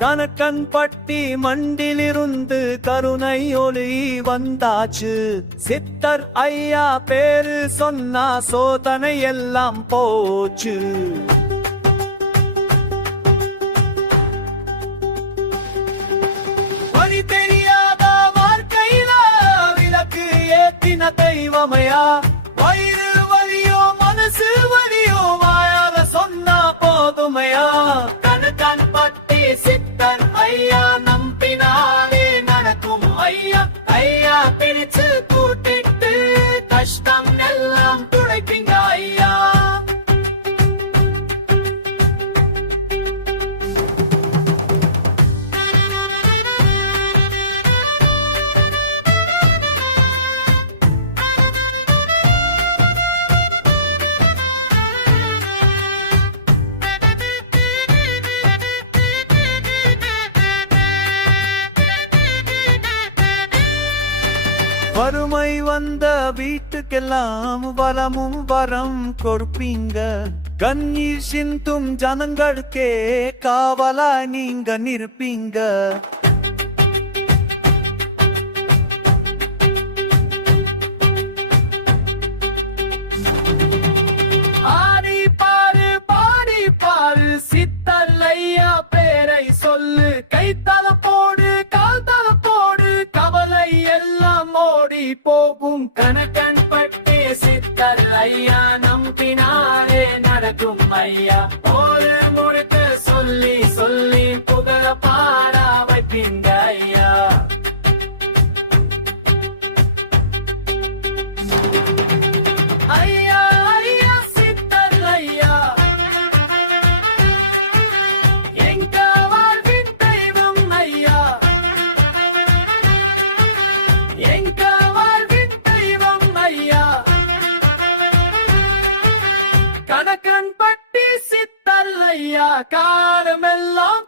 கணக்கன் பட்டி மண்டிலிருந்து கருணை ஒளி வந்தாச்சு. சித்தர் ஐயா பேரு சொன்னா சோதனை எல்லாம் போச்சு. வழி தெரியாத வாழ்க்கையில விளக்கு ஏத்தின தெய்வமையா. வயிறு வலியோ மனசு வலியோ வாயால சொன்னா போதுமையா. கணக்கன் பட்டி சித்தர் ஐயா நம்பினாலே நடக்கும் ஐயா. ஐயா பிடிச்சு கூட்டிட்டு கஷ்டம் எல்லாம் துடைப்பீங்க ஐயா. வறுமை வந்த வீட்டுக்கெல்லாம் வளமும் வரம் கொடுப்பீங்க. கண்ணீர் சிந்தும் ஜனங்களுக்கே காவலா நீங்க நிற்பீங்க. ஆடி பாரு பாடி பாரு சித்தர் ஐயா பேரை சொல்லு. கைத்தல போடு கால்தல போடு கவலை எல்லாம் ஓடி போகும். கணக்கன் பட்டி சித்தர் ஐயா நம்பினாலே நடக்கும் ஐயா. ஒரு முழுக்க சொல்லி சொல்லி புகழ பாடா வைப்பீங்க ஐயா. ஐயா ஐயா சித்தர் ஐயா எங்க வாழ்வின் தெய்வம் ஐயா. எங்க வாழ்வின் தெய்வம் ஐயா. கணக்கன் பட்டி சித்தர் ஐயா காலமெல்லாம்